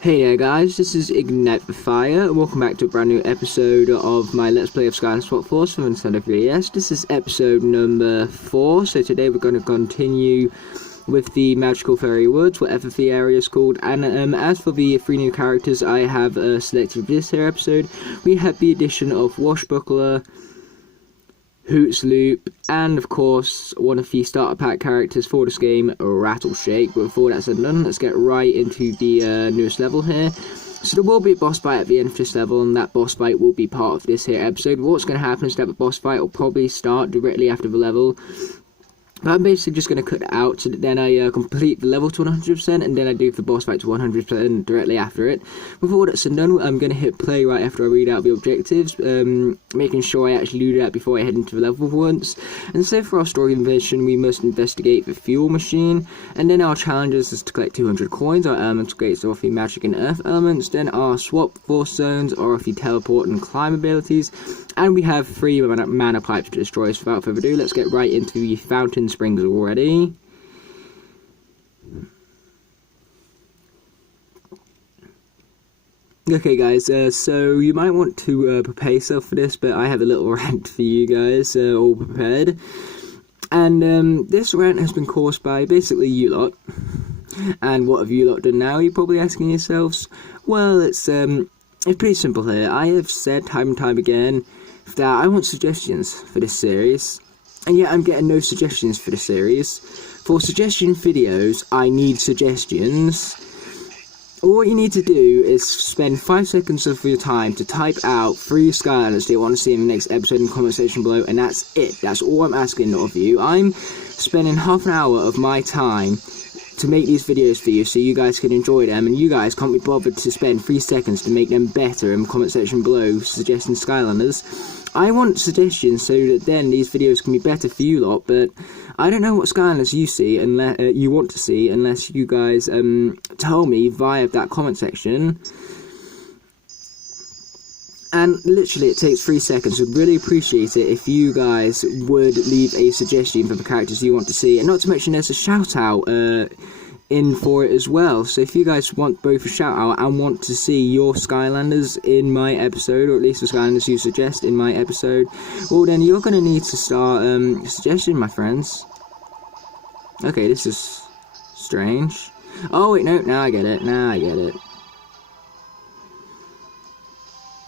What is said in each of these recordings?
Hey there guys, this is Ignite the Fire, welcome back to a brand new episode of my Let's Play of Skylanders Swap Force for Nintendo 3DS. This is episode number 4, so today we're going to continue with the Magical Fairy Woods, whatever the area is called, and as for the 3 new characters I have selected for this here episode, we have the addition of Washbuckler, Hoots Loop, and of course one of the starter pack characters for this game, Rattleshake. But before that's done, let's get right into the newest level here. So there will be a boss fight at the end of this level, and that boss fight will be part of this here episode. What's going to happen is that the boss fight will probably start directly after the level. I'm basically just going to cut it out so that then I complete the level to 100% and then I do the boss fight to 100% directly after it. Before that's done, I'm going to hit play right after I read out the objectives, making sure I actually do that before I head into the level once. And so for our story mission, we must investigate the fuel machine, and then our challenges is to collect 200 coins, our elemental gates are off the magic and earth elements, then our swap force zones are off the teleport and climb abilities, and we have 3 mana pipes to destroy. So without further ado, let's get right into the fountain springs already. Okay guys, so you might want to prepare yourself for this, but I have a little rant for you guys, all prepared. And this rant has been caused by basically you lot. And what have you lot done now, you're probably asking yourselves? Well, it's pretty simple here. I have said time and time again that I want suggestions for this series, and yet I'm getting no suggestions for the series. For suggestion videos, I need suggestions. All you need to do is spend 5 seconds of your time to type out 3 Skylanders that you want to see in the next episode in the comment section below, and that's it. That's all I'm asking of you. I'm spending half an hour of my time to make these videos for you so you guys can enjoy them, and you guys can't be bothered to spend 3 seconds to make them better in the comment section below suggesting Skylanders. I want suggestions so that then these videos can be better for you lot, but I don't know what Skylanders you see unless you want to see unless you guys tell me via that comment section. And literally it takes 3 seconds. I'd really appreciate it if you guys would leave a suggestion for the characters you want to see, and not to mention there's a shout out in for it as well. So if you guys want both a shout out and want to see your Skylanders in my episode, or at least the Skylanders you suggest in my episode, well then you're going to need to start suggesting, my friends. Okay, this is strange. Oh wait, no, now I get it,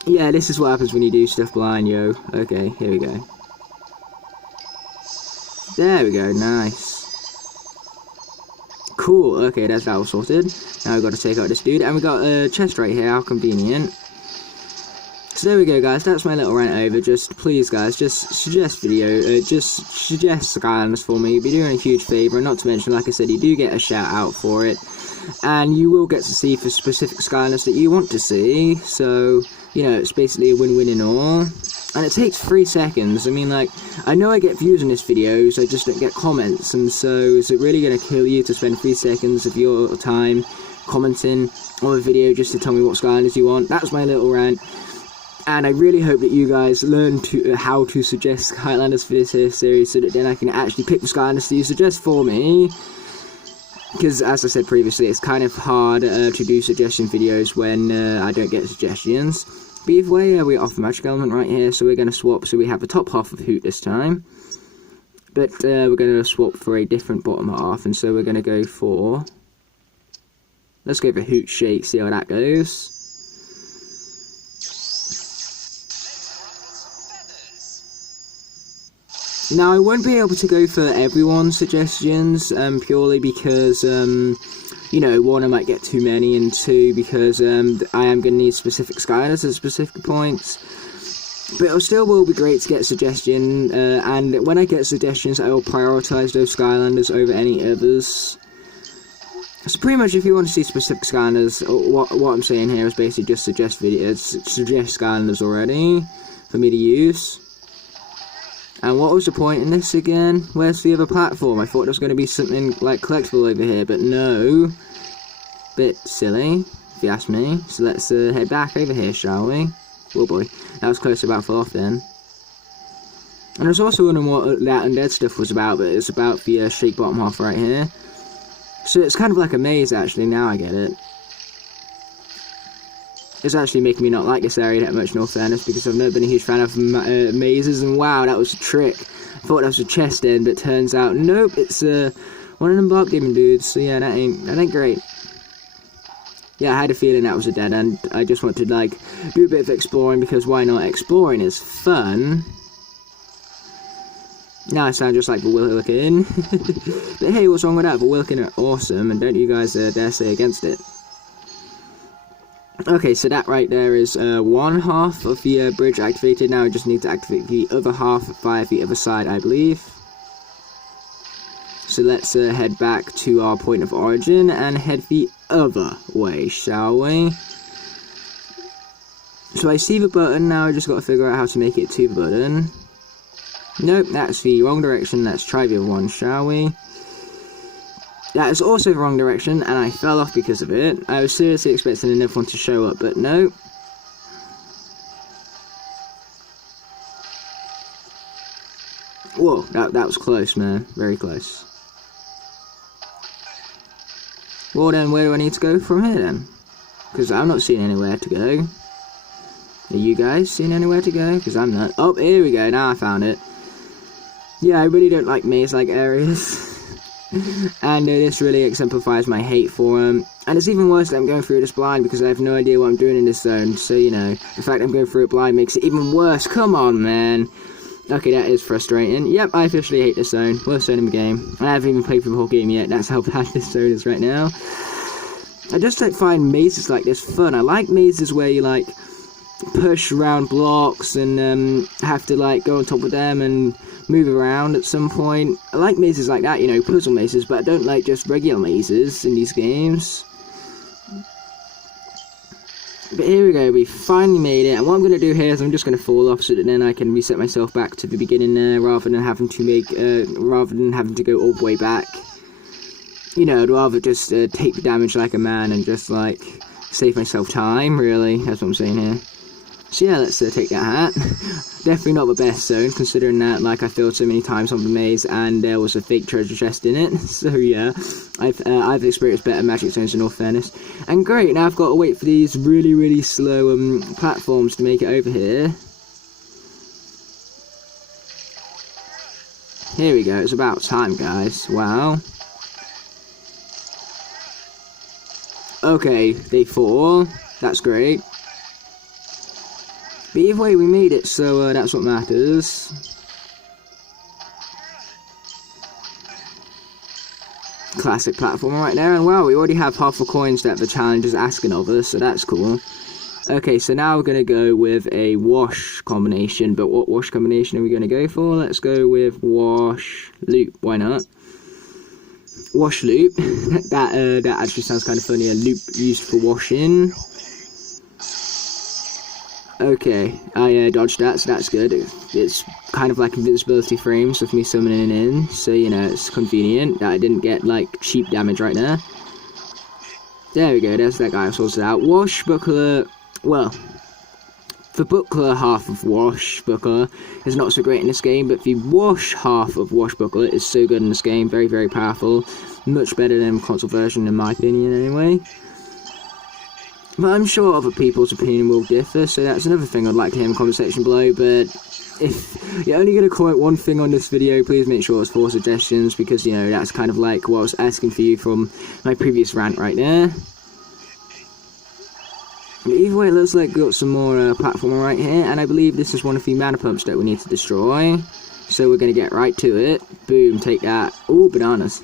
Yeah, this is what happens when you do stuff blind, yo. Okay, here we go. There we go, nice. Cool, okay, that's that all sorted. Now we've got to take out this dude, and we've got a chest right here, how convenient. So there we go guys, that's my little rant over. Just please guys, just suggest Skylanders for me. You'd be doing a huge favour, and not to mention, like I said, you do get a shout out for it. And you will get to see for specific Skylanders that you want to see, so, you know, it's basically a win-win in all. And it takes 3 seconds. I mean, like, I know I get views in this video, so I just don't get comments, and so is it really going to kill you to spend 3 seconds of your time commenting on a video just to tell me what Skylanders you want? That's my little rant. And I really hope that you guys learn how to suggest Skylanders for this here series, so that then I can actually pick the Skylanders that you suggest for me. Because, as I said previously, it's kind of hard to do suggestion videos when I don't get suggestions. But either way, we're off the magic element right here, so we're going to swap. So we have the top half of Hoot this time. But we're going to swap for a different bottom half, and so we're going to go for... Let's go for Hoot Shake, see how that goes. Now, I won't be able to go for everyone's suggestions, purely because, you know, 1, I might get too many, and 2, because I am going to need specific Skylanders at specific points. But it still will be great to get a suggestion, and when I get suggestions, I will prioritise those Skylanders over any others. So pretty much, if you want to see specific Skylanders, what I'm saying here is basically just suggest Skylanders already for me to use. And what was the point in this again? Where's the other platform? I thought there was going to be something like collectible over here, but no. Bit silly, if you ask me. So let's head back over here, shall we? Oh boy, that was close to about fall off then. And I was also wondering what that undead stuff was about, but it's about the shake bottom half right here. So it's kind of like a maze actually, now I get it. It's actually making me not like this area that much, in all fairness, because I've never been a huge fan of mazes, and wow, that was a trick. I thought that was a chest end, but turns out, nope, it's one of them bark demon dudes, so yeah, that ain't great. Yeah, I had a feeling that was a dead end. I just wanted to, like, do a bit of exploring, because why not? Exploring is fun. Now I sound just like the Wilkin. But hey, what's wrong with that? The Wilkin are awesome, and don't you guys dare say against it. Okay, so that right there is one half of the bridge activated. Now I just need to activate the other half via the other side, I believe. So let's head back to our point of origin and head the other way, shall we? So I see the button, now I just got to figure out how to make it to the button. Nope, that's the wrong direction. Let's try the other one, shall we? That is also the wrong direction, and I fell off because of it. I was seriously expecting another one to show up, but no. Whoa, that was close, man. Very close. Well then, where do I need to go from here then? Because I'm not seeing anywhere to go. Are you guys seeing anywhere to go? Because I'm not. Oh, here we go. Now I found it. Yeah, I really don't like maze-like areas. And this really exemplifies my hate for them. And it's even worse that I'm going through this blind, because I have no idea what I'm doing in this zone. So, you know, the fact I'm going through it blind makes it even worse. Come on, man. Okay, that is frustrating. Yep, I officially hate this zone. Worst zone in the game. And I haven't even played through the whole game yet. That's how bad this zone is right now. I just don't find mazes like this fun. I like mazes where you, like, push around blocks and have to, like, go on top of them and move around at some point. I like mazes like that, you know, puzzle mazes, but I don't like just regular mazes in these games. But here we go, we finally made it, and what I'm going to do here is I'm just going to fall off so that then I can reset myself back to the beginning there, rather than having to go all the way back. You know, I'd rather just take the damage like a man and just, like, save myself time, really. That's what I'm saying here. So yeah, let's take that hat. Definitely not the best zone, considering that, like, I failed so many times on the maze and there was a fake treasure chest in it. So yeah, I've experienced better magic zones in all fairness. And great, now I've got to wait for these really, really slow platforms to make it over here. Here we go, it's about time, guys. Wow. Okay, they fall. That's great. But either way, we made it, so that's what matters. Classic platformer right there, and wow, we already have half the coins that the challenge is asking of us, so that's cool. Okay, so now we're going to go with a wash combination, but what wash combination are we going to go for? Let's go with wash loop, why not? Wash loop, that actually sounds kind of funny, a loop used for washing. Okay, I dodged that, so that's good. It's kind of like invincibility frames with me summoning in, so, you know, it's convenient that I didn't get, like, cheap damage right there. There we go, there's that guy sorted out. Wash buckler, well, the buckler half of wash buckler is not so great in this game, but the wash half of wash buckler is so good in this game, very, very powerful. Much better than the console version, in my opinion, anyway. But I'm sure other people's opinion will differ, so that's another thing I'd like to hear in the comment section below. But if you're only going to comment one thing on this video, please make sure it's 4 suggestions, because, you know, that's kind of like what I was asking for you from my previous rant right there. But either way, it looks like we've got some more platforming right here, and I believe this is one of the mana pumps that we need to destroy. So we're going to get right to it. Boom, take that. Ooh, bananas.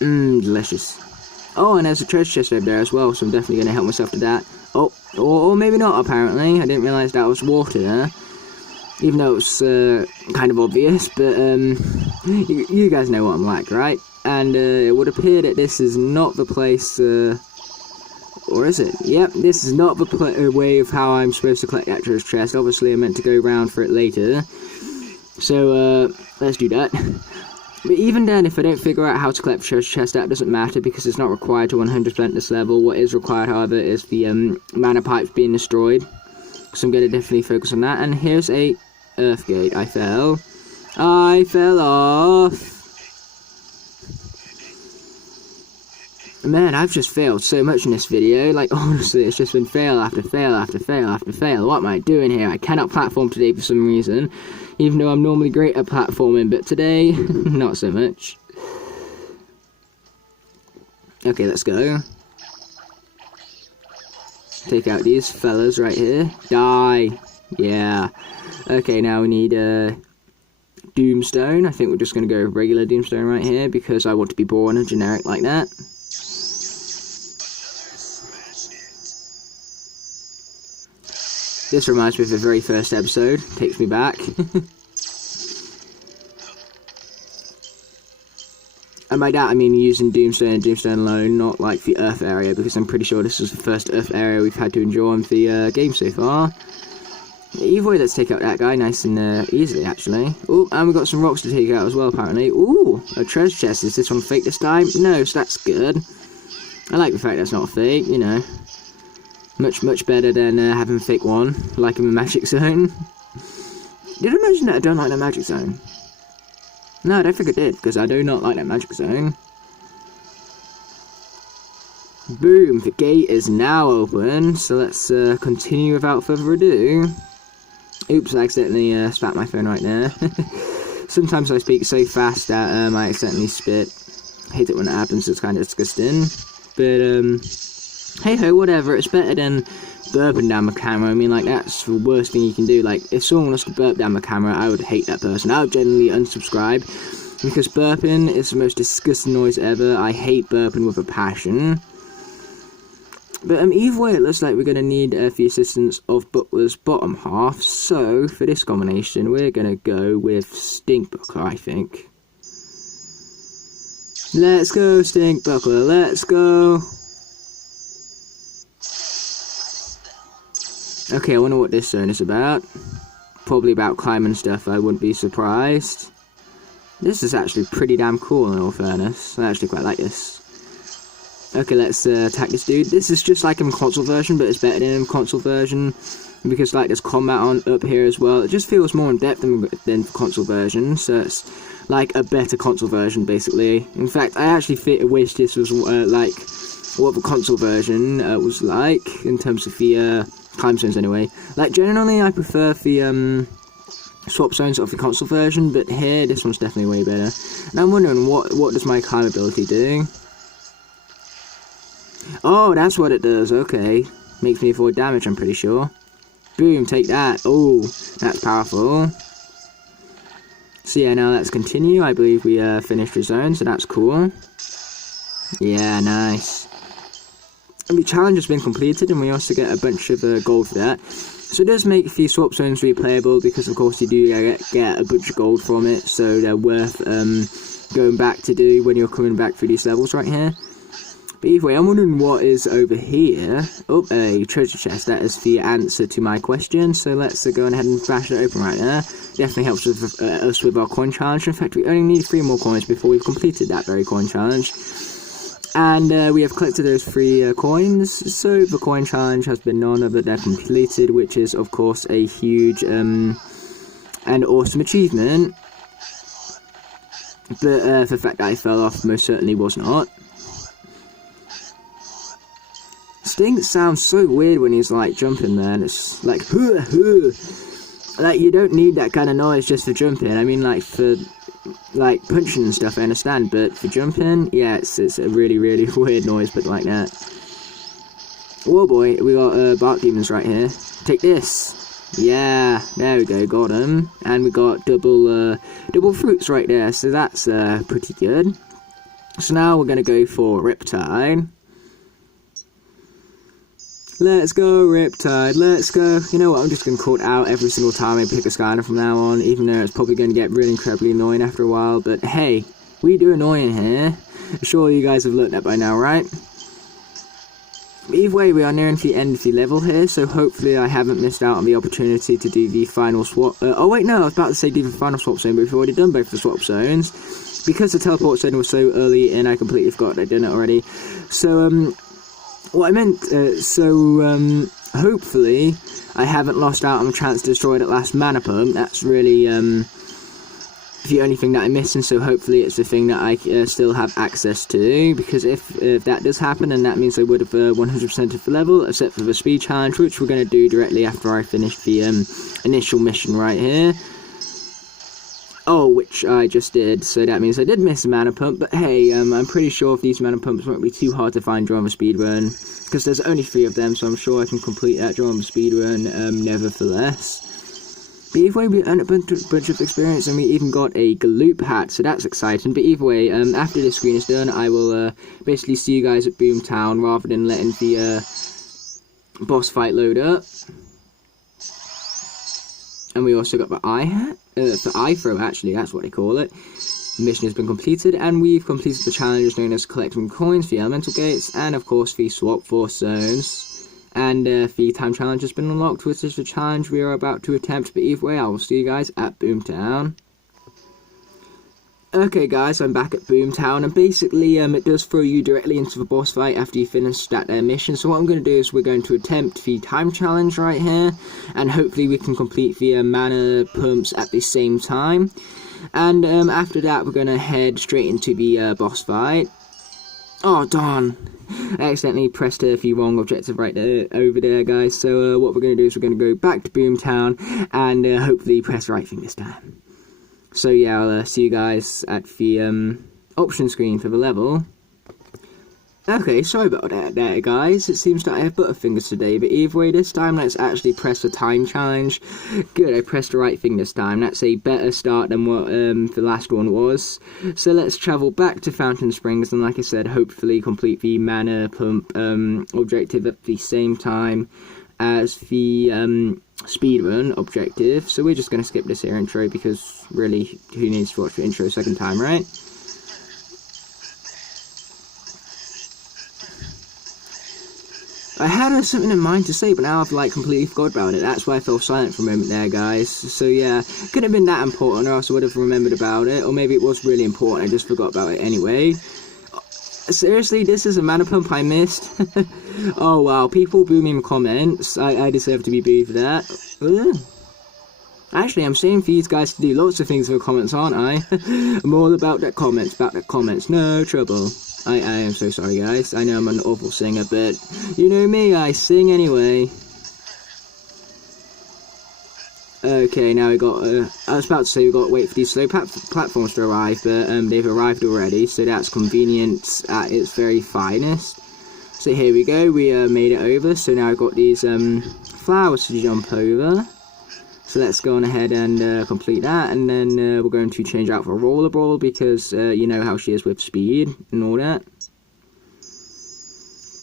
Mmm, delicious. Oh, and there's a treasure chest over there as well, so I'm definitely going to help myself to that. Oh, or maybe not, apparently. I didn't realise that was water there. Even though it was kind of obvious, but you guys know what I'm like, right? And it would appear that this is not the place, or is it? Yep, this is not the way of how I'm supposed to collect that treasure chest. Obviously, I meant to go around for it later. So, let's do that. But even then, if I don't figure out how to collect the treasure chest, that doesn't matter, because it's not required to 100% this level. What is required, however, is the mana pipes being destroyed. So I'm going to definitely focus on that. And here's a earth gate. I fell off. Man, I've just failed so much in this video. Like, honestly, it's just been fail after fail after fail after fail. What am I doing here? I cannot platform today for some reason, even though I'm normally great at platforming, but today, not so much. Okay, let's go. Take out these fellas right here. Die. Yeah. Okay, now we need Doomstone. I think we're just going to go regular Doomstone right here because I want to be born a generic like that. This reminds me of the very first episode. Takes me back. And by that I mean using Doomstone and Doomstone alone, not like the Earth area, because I'm pretty sure this is the first Earth area we've had to enjoy on the game so far. Either way, let's take out that guy nice and easily, actually. Oh, and we've got some rocks to take out as well, apparently. Ooh, a treasure chest. Is this one fake this time? No, so that's good. I like the fact that's not fake, you know. Much better than having a fake one, like in the Magic Zone. Did I mention that I don't like the Magic Zone? No, I don't think I did, because I do not like that Magic Zone. Boom, the gate is now open, so let's continue without further ado. Oops, I accidentally spat my phone right there. Sometimes I speak so fast that I accidentally spit. I hate it when it happens, it's kind of disgusting. But, hey ho, whatever, it's better than burping down the camera. I mean, like, that's the worst thing you can do. Like, if someone was to burp down the camera, I would hate that person. I would generally unsubscribe, because burping is the most disgusting noise ever. I hate burping with a passion. But either way, it looks like we're going to need the assistance of Butler's bottom half. So, for this combination, we're going to go with Stink Buckler, I think. Let's go, Stink Buckler, let's go. Okay, I wonder what this zone is about. Probably about climbing stuff, I wouldn't be surprised. This is actually pretty damn cool, in all fairness. I actually quite like this. Okay, let's attack this dude. This is just like in console version, but it's better than in console version. Because, like, there's combat on up here as well. It just feels more in depth than the console version. So it's like a better console version, basically. In fact, I actually wish this was like what the console version was like, in terms of the climb zones anyway. Like, generally I prefer the swap zones of the console version, but here this one's definitely way better. And I'm wondering what does my climb ability do? Oh, that's what it does. Okay, makes me avoid damage, I'm pretty sure. Boom, take that. Oh, that's powerful. So yeah, now let's continue. I believe we finished the zone, so that's cool. Yeah, nice. And the challenge has been completed, and we also get a bunch of gold for that. So it does make the swap zones replayable, because of course you do get a bunch of gold from it, so they're worth going back to do when you're coming back through these levels right here. But either way, I'm wondering what is over here. Oh, a treasure chest. That is the answer to my question, so let's go ahead and bash it open right there. Definitely helps with, us with our coin challenge. In fact, we only need 3 more coins before we've completed that very coin challenge. And we have collected those 3 coins, so the coin challenge has been none other than completed, which is, of course, a huge and awesome achievement. But the fact that I fell off most certainly was not. Sting sounds so weird when he's, like, jumping there, and it's like, huh, huh. Like, you don't need that kind of noise just for jumping. I mean, like, for like punching and stuff I understand, but for jumping, yeah, it's a really weird noise, but like that. Oh boy, we got bark demons right here. Take this. Yeah, there we go, got them. And we got double fruits right there, so that's pretty good. So now we're gonna go for Riptide. Let's go, Riptide, let's go. You know what, I'm just going to call it out every single time I pick a Skylander from now on, even though it's probably going to get really incredibly annoying after a while, but hey, we do annoying here. Sure, you guys have learnt that by now, right? Either way, we are nearing the end of the level here, so hopefully I haven't missed out on the opportunity to do the final swap. Oh wait, no, I was about to say do the final swap zone, but we've already done both the swap zones. Because the teleport zone was so early in, I completely forgot I'd done it already. So, what I meant, hopefully I haven't lost out on the chance to destroy that last mana pump. That's really, the only thing that I'm missing, so hopefully it's the thing that I still have access to, because if that does happen, then that means I would have 100% of the level, except for the speed challenge, which we're going to do directly after I finish the initial mission right here. Oh, which I just did, so that means I did miss a mana pump, but hey, I'm pretty sure if these mana pumps won't be too hard to find during the speedrun, because there's only 3 of them, so I'm sure I can complete that during the speedrun, nevertheless. But either way, we earned a bunch of experience, and we even got a Galoop hat, so that's exciting. But either way, after this screen is done, I will basically see you guys at Boomtown, rather than letting the boss fight load up. And we also got the eye hat, the eye throw actually, that's what they call it. The mission has been completed, and we've completed the challenge known as collecting coins, the elemental gates, and of course the swap force zones. And the time challenge has been unlocked, which is the challenge we are about to attempt. But either way, I will see you guys at Boomtown. Okay guys, I'm back at Boomtown, and basically it does throw you directly into the boss fight after you finish that mission. So what I'm going to do is we're going to attempt the time challenge right here, and hopefully we can complete the mana pumps at the same time. And after that, we're going to head straight into the boss fight. Oh darn, I accidentally pressed the wrong objective right there, over there guys, so what we're going to do is we're going to go back to Boomtown, and hopefully press the right thing this time. So yeah, I'll see you guys at the option screen for the level. Okay, sorry about that there guys, it seems that I have butterfingers today, but either way this time let's actually press the time challenge. Good, I pressed the right thing this time. That's a better start than what the last one was. So let's travel back to Fountain Springs, and like I said, hopefully complete the mana pump objective at the same time as the speedrun objective. So we're just going to skip this here intro, because really, who needs to watch the intro a second time, right? I had something in mind to say, but now I've like completely forgot about it. That's why I fell silent for a moment there, guys. So yeah, couldn't have been that important, or else I would have remembered about it. Or maybe it was really important, I just forgot about it anyway. Seriously, this is a mana pump I missed? Oh wow, people boo me in comments. I deserve to be booed for that. Ugh. Actually, I'm saying for you guys to do lots of things in the comments, aren't I? I'm all about that comments, no trouble. I am so sorry guys, I know I'm an awful singer, but you know me, I sing anyway. Okay, now we got, I was about to say we got to wait for these slow platforms to arrive, but they've arrived already, so that's convenience at its very finest. So here we go, we made it over, so now I've got these flowers to jump over. So let's go on ahead and complete that, and then we're going to change out for Rollerball, because you know how she is with speed and all that.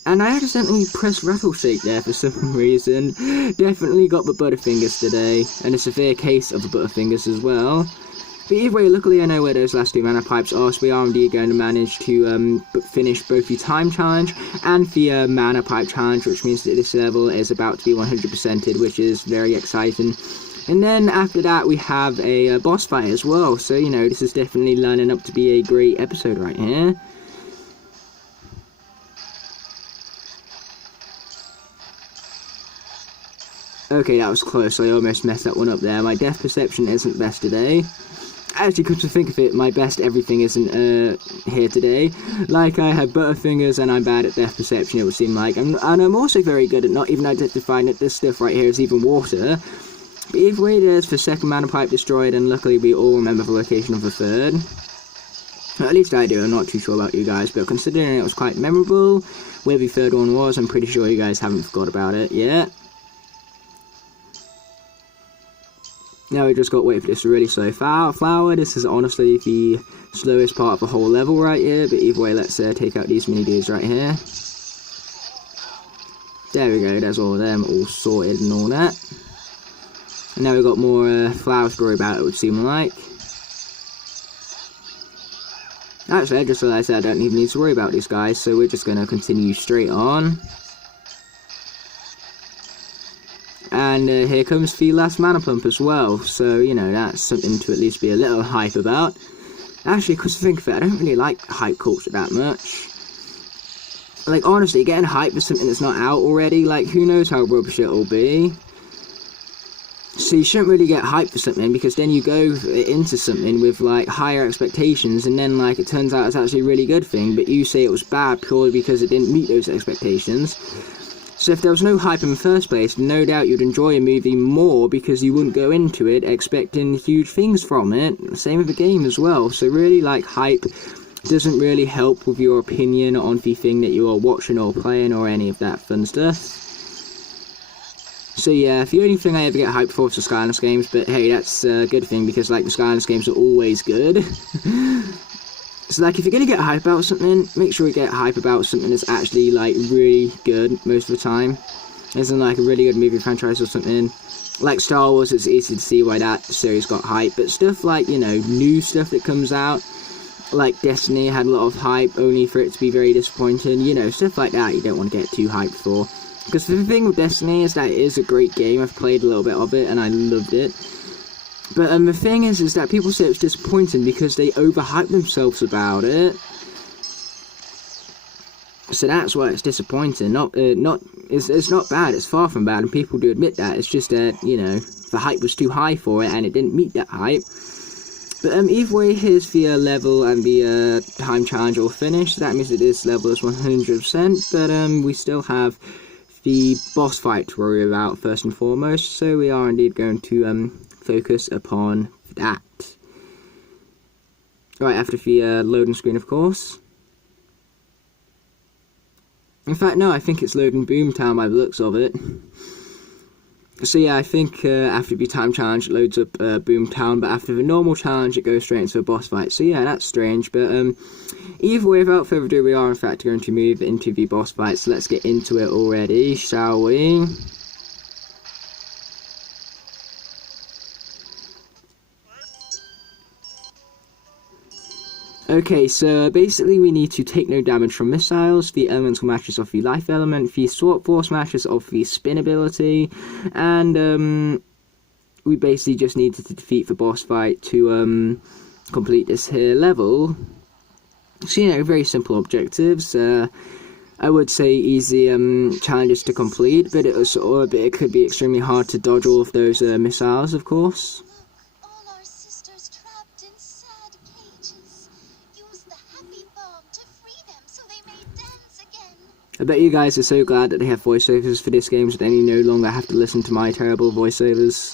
And I accidentally pressed Rattle Shake there for some reason. Definitely got the Butterfingers today, and a severe case of the Butterfingers as well. But either way, luckily I know where those last 2 mana pipes are, so we are indeed going to manage to finish both the time challenge and the mana pipe challenge, which means that this level is about to be 100%ed, which is very exciting. And then after that we have a boss fight as well, so you know, this is definitely lining up to be a great episode right here. Okay, that was close, I almost messed that one up there. My depth perception isn't best today. Actually, come to think of it, my best everything isn't here today. Like, I have Butterfingers and I'm bad at depth perception, it would seem like. And I'm also very good at not even identifying that this stuff right here is even water. But either way, there's the second mana pipe destroyed, and luckily we all remember the location of the third. At least I do, I'm not too sure about you guys, but considering it was quite memorable where the third one was, I'm pretty sure you guys haven't forgot about it yet. Now we just got to wait for this really slow flower. This is honestly the slowest part of the whole level right here, but either way, let's take out these mini dudes right here. There we go, there's all of them, all sorted and all that. And now we've got more flowers to worry about, it would seem like. Actually, I just realised that I don't even need to worry about these guys, so we're just going to continue straight on. And here comes the last mana pump as well, so, you know, that's something to at least be a little hype about. Actually, because to think of it, I don't really like hype culture that much. Like, honestly, getting hype for something that's not out already, like, who knows how rubbish it'll be. So you shouldn't really get hyped for something, because then you go into something with like higher expectations, and then like it turns out it's actually a really good thing, but you say it was bad purely because it didn't meet those expectations. So if there was no hype in the first place, no doubt you'd enjoy a movie more, because you wouldn't go into it expecting huge things from it. Same with the game as well. So really, like, hype doesn't really help with your opinion on the thing that you are watching or playing or any of that fun stuff. So yeah, the only thing I ever get hyped for is the Skylanders games, but hey, that's a good thing, because like the Skylanders games are always good. So like, if you're gonna get hype about something, make sure you get hype about something that's actually like really good most of the time. Isn't like a really good movie franchise or something. Like Star Wars, it's easy to see why that series got hype, but stuff like, you know, new stuff that comes out, like Destiny had a lot of hype only for it to be very disappointing, you know, stuff like that you don't want to get too hyped for. Because the thing with Destiny is that it is a great game. I've played a little bit of it and I loved it. But the thing is that people say it's disappointing because they overhype themselves about it. So that's why it's disappointing. It's not bad. It's far from bad, and people do admit that. It's just that, you know, the hype was too high for it, and it didn't meet that hype. But either way, here's the level and the time challenge all finished. That means that this level is 100%. But we still have the boss fight to worry about first and foremost. So we are indeed going to focus upon that. Right after the loading screen, of course. In fact, no, I think it's loading Boomtown by the looks of it. So yeah, I think after the time challenge it loads up Boomtown, but after the normal challenge it goes straight into a boss fight. So yeah, that's strange, but either way, without further ado, we are in fact going to move into the boss fight, so let's get into it already, shall we? Okay, so basically we need to take no damage from missiles, the elemental matches of the life element, the sword force matches of the spin ability, and we basically just need to defeat the boss fight to complete this here level. So, you know, very simple objectives. I would say easy challenges to complete, but it could be extremely hard to dodge all of those missiles, of course. I bet you guys are so glad that they have voiceovers for this game, so then you no longer have to listen to my terrible voiceovers.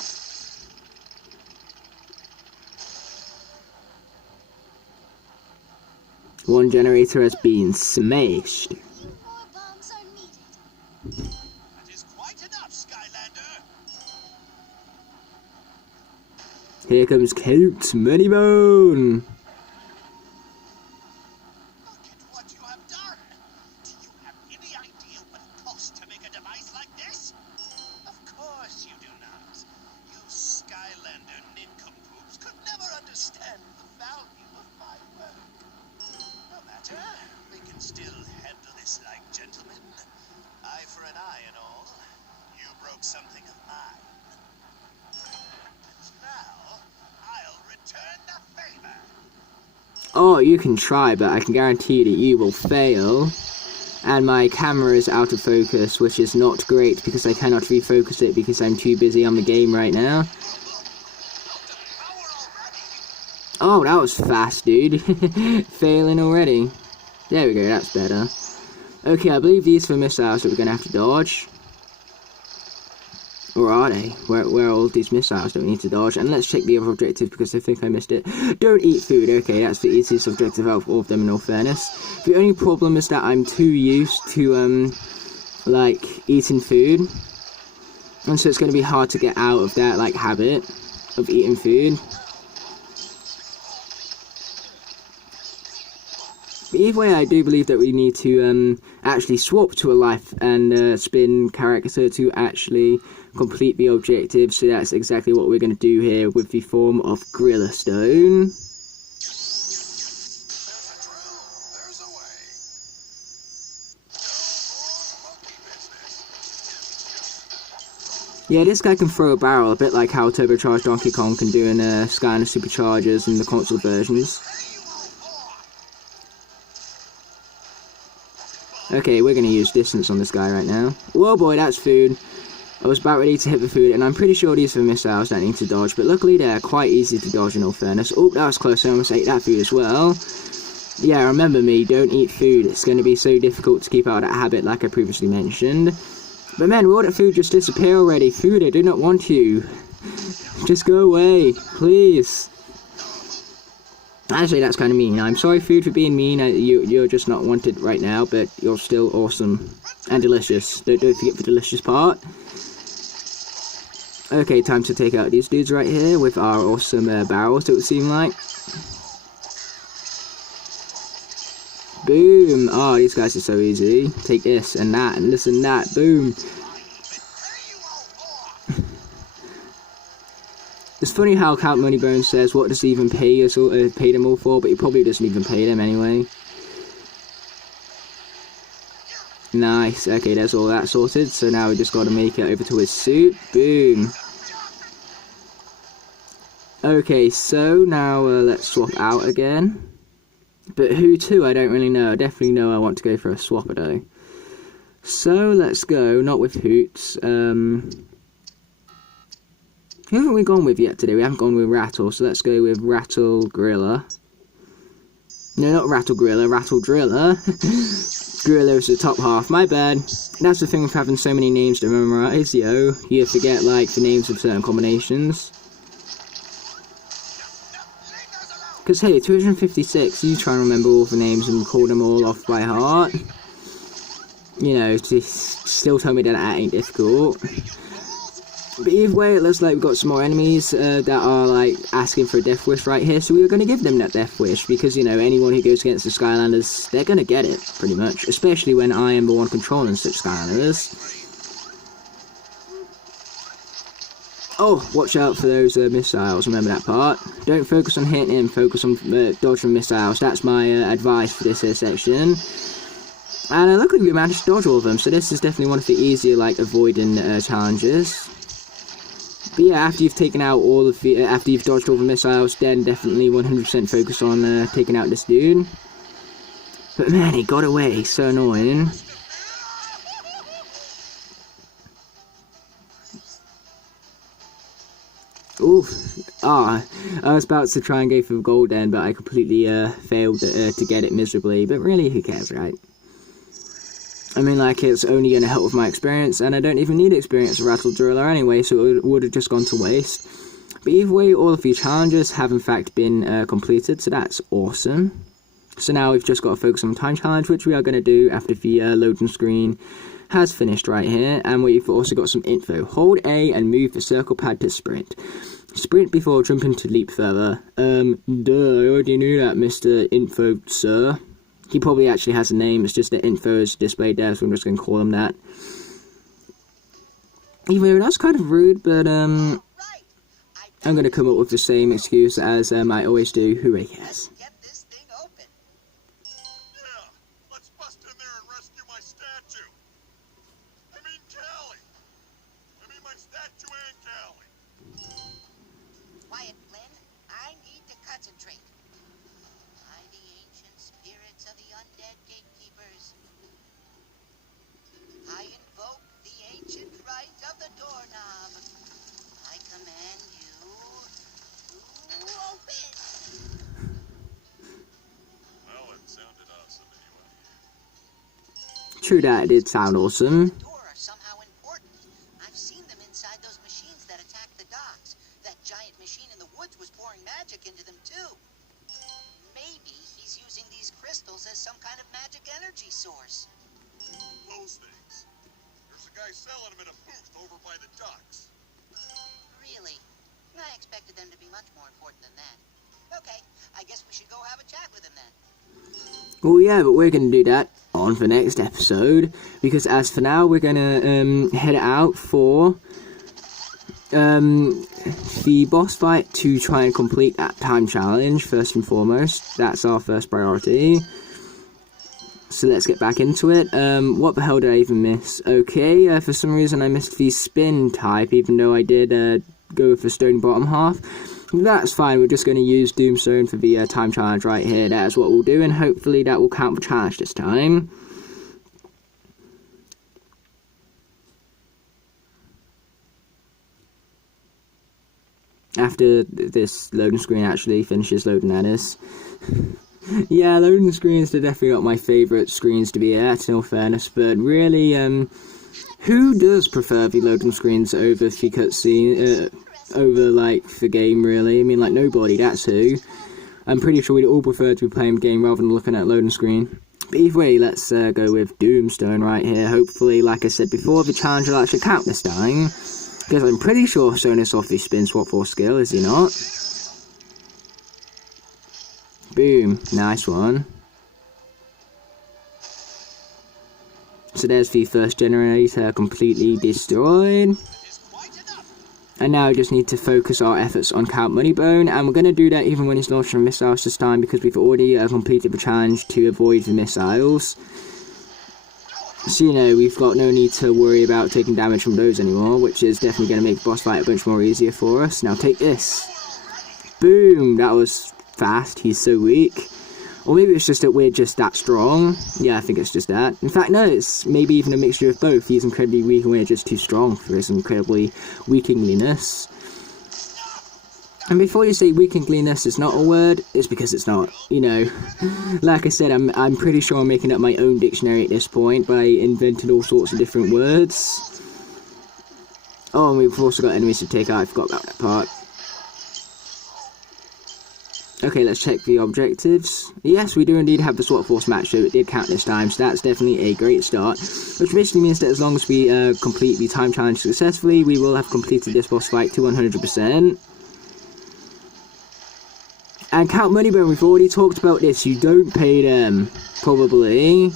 One generator has been smashed. That is quite enough, Skylander. Here comes Count Moneybone. Skylander nincompoops could never understand the value of my work. No matter, we can still handle this like gentlemen. Eye for an eye and all. You broke something of mine. And now, I'll return the favor. Oh, you can try, but I can guarantee that you will fail. And my camera is out of focus, which is not great because I cannot refocus it because I'm too busy on the game right now. Oh, that was fast, dude. Failing already. There we go, that's better. Okay, I believe these are the missiles that we're going to have to dodge. Or are they? Where are all these missiles that we need to dodge? And let's check the other objective because I think I missed it. Don't eat food. Okay, that's the easiest objective out of all of them in all fairness. The only problem is that I'm too used to, like, eating food. And so it's going to be hard to get out of that, like, habit of eating food. But either way, I do believe that we need to actually swap to a life and spin character to actually complete the objective. So that's exactly what we're going to do here with the form of Gorilla Stone. Yeah, this guy can throw a barrel, a bit like how turbocharged Donkey Kong can do in Skylanders Superchargers in the console versions. Okay, we're going to use distance on this guy right now. Whoa, boy, that's food. I was about ready to hit the food, and I'm pretty sure these are missiles that I need to dodge, but luckily they're quite easy to dodge in all fairness. Oh, that was close, I almost ate that food as well. Yeah, remember me, don't eat food. It's going to be so difficult to keep out of that habit like I previously mentioned. But man, will that food just disappear already? Food, I do not want you. Just go away, please. Actually, that's kind of mean. I'm sorry, food, for being mean. You're just not wanted right now, but you're still awesome. And delicious. Don't forget the delicious part. Okay, time to take out these dudes right here with our awesome barrels, it would seem like. Boom! Oh, these guys are so easy. Take this and that and this and that. Boom! It's funny how Count Moneybones says, what does he even pay them all for, but he probably doesn't even pay them anyway. Nice. Okay, there's all that sorted. So now we just got to make it over to his suit. Boom! Okay, so now let's swap out again. But who to? I don't really know. I definitely know I want to go for a swapper though. So let's go, not with Hoots. Who haven't we gone with yet today? We haven't gone with Rattle, so let's go with Rattle Gorilla. No, not Rattle Gorilla, Rattle Driller. Gorilla is the top half, my bad. That's the thing with having so many names to memorize, yo. You forget, like, the names of certain combinations. Because, hey, 256, you try and remember all the names and call them all off by heart. You know, just still tell me that ain't difficult. But either way, it looks like we've got some more enemies that are, like, asking for a death wish right here. So we are going to give them that death wish. Because, you know, anyone who goes against the Skylanders, they're going to get it, pretty much. Especially when I am the one controlling such Skylanders. Oh, watch out for those missiles, remember that part. Don't focus on hitting him, focus on dodging missiles. That's my advice for this section. And luckily we managed to dodge all of them, so this is definitely one of the easier, like, avoiding challenges. But yeah, after you've taken out all of the, after you've dodged all the missiles, then definitely 100% focus on taking out this dude. But man, he got away, so annoying. Oof. I was about to try and go for the gold then, but I completely failed to get it miserably. But really, who cares, right? I mean, like, it's only going to help with my experience, and I don't even need experience of Rattle Driller anyway, so it would have just gone to waste. But either way, all of the challenges have in fact been completed, so that's awesome. So now we've just got to focus on time challenge, which we are going to do after the loading screen has finished right here, and we've also got some info. Hold A and move the circle pad to sprint. Sprint before jumping to leap further. Duh, I already knew that, Mr. Info, sir. He probably actually has a name, it's just that info is displayed there, so I'm just going to call him that. Even though that's kind of rude, but I'm going to come up with the same excuse as I always do. Hooray, yes. True that, it did sound awesome. Are somehow important. I've seen them inside those machines that attacked the docks. That giant machine in the woods was pouring magic into them too. Maybe he's using these crystals as some kind of magic energy source. Those things. There's a guy selling them in a booth over by the docks. Really? I expected them to be much more important than that. Okay, I guess we should go have a chat with him then. Well, yeah, but we're going to do that on the next episode, because as for now, we're going to head out for the boss fight to try and complete that time challenge, first and foremost. That's our first priority. So let's get back into it. What the hell did I even miss? Okay, for some reason I missed the spin type, even though I did go with the stone bottom half. That's fine, we're just going to use Doomstone for the time challenge right here. That's what we'll do, and hopefully that will count for challenge this time. after this loading screen actually finishes loading, that is. Yeah, loading screens are definitely not my favourite screens to be at, in all fairness, but really, who does prefer the loading screens over the cutscene, over, like, the game, really? I mean, like, nobody, that's who. I'm pretty sure we'd all prefer to be playing the game rather than looking at loading screen. But either way, let's go with Doomstone right here. Hopefully, like I said before, the challenge will actually count this time. Because I'm pretty sure Sonus off his spin swap force skill, is he not? Boom. Nice one. So there's the first generator completely destroyed. And now we just need to focus our efforts on Count Moneybone, and we're going to do that even when he's launching missiles this time, because we've already completed the challenge to avoid the missiles. So, you know, we've got no need to worry about taking damage from those anymore, which is definitely going to make the boss fight a bunch more easier for us. Now take this. Boom! That was fast. He's so weak. Or maybe it's just that we're just that strong. Yeah, I think it's just that. In fact, no, it's maybe even a mixture of both. He's incredibly weak and we're just too strong for his incredibly weakingliness. And before you say weakingliness is not a word, it's because it's not. You know, like I said, I'm pretty sure I'm making up my own dictionary at this point by inventing all sorts of different words. Oh, and we've also got enemies to take out. I forgot about that part. Okay, let's check the objectives. Yes, we do indeed have the SWAT Force match, so it did count this time, so that's definitely a great start. Which basically means that as long as we complete the time challenge successfully, we will have completed this boss fight to 100%. And Count Moneybone, we've already talked about this, you don't pay them, probably.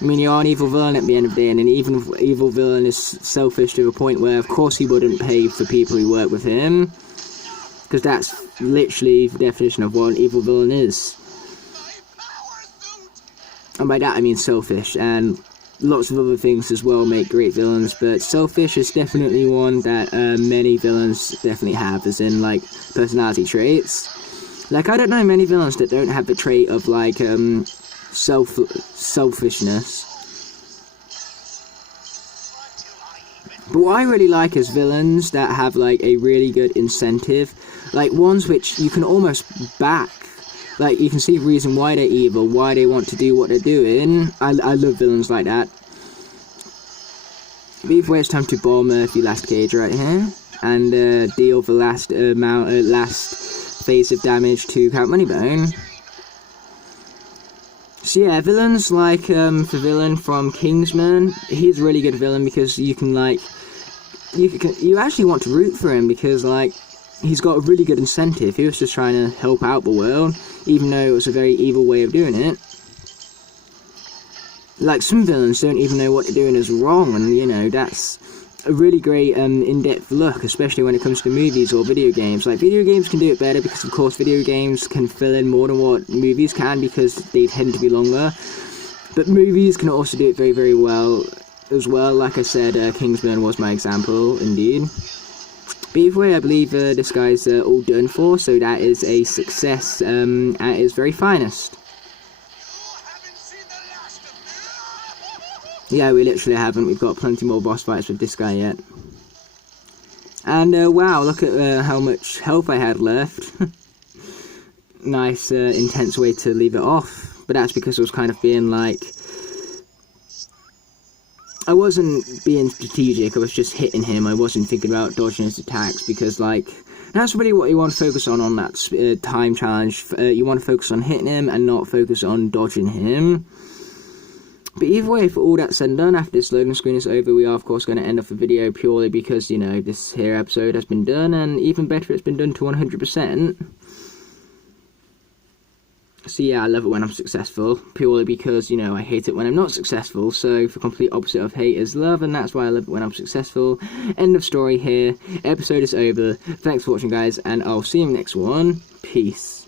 I mean, you're an evil villain at the end of the day, and an evil villain is selfish to a point where, of course, he wouldn't pay for people who work with him. Because that's literally the definition of what an evil villain is. And by that I mean selfish, and lots of other things as well make great villains, but selfish is definitely one that many villains definitely have, as in, like, personality traits. Like, I don't know many villains that don't have the trait of, like, selfishness. But what I really like is villains that have, like, a really good incentive. Like, ones which you can almost back. Like, you can see the reason why they're evil, why they want to do what they're doing. I love villains like that. But either way, it's time to bomb the last cage right here. And deal the last phase of damage to Count Moneybone. So yeah, villains like the villain from Kingsman, he's a really good villain because you can, like, you actually want to root for him because, like, he's got a really good incentive. He was just trying to help out the world, even though it was a very evil way of doing it. Like, some villains don't even know what they're doing is wrong, and, you know, that's a really great in-depth look, especially when it comes to movies or video games. Like, video games can do it better because, of course, video games can fill in more than what movies can because they tend to be longer. But movies can also do it very, very well as well. Like I said, Kingsman was my example, indeed. But either way, I believe this guy's all done for, so that is a success at its very finest. Yeah, we literally haven't. We've got plenty more boss fights with this guy yet. And wow, look at how much health I had left. Nice, intense way to leave it off. But that's because I was kind of being like... I wasn't being strategic, I was just hitting him. I wasn't thinking about dodging his attacks because, like, that's really what you want to focus on that time challenge. You want to focus on hitting him and not focus on dodging him. But either way, for all that's said and done, after this loading screen is over, we are, of course, going to end off the video purely because, you know, this here episode has been done, and even better, it's been done to 100%. So yeah, I love it when I'm successful, purely because, you know, I hate it when I'm not successful, so the complete opposite of hate is love, and that's why I love it when I'm successful. End of story here, episode is over, thanks for watching guys, and I'll see you in the next one, peace.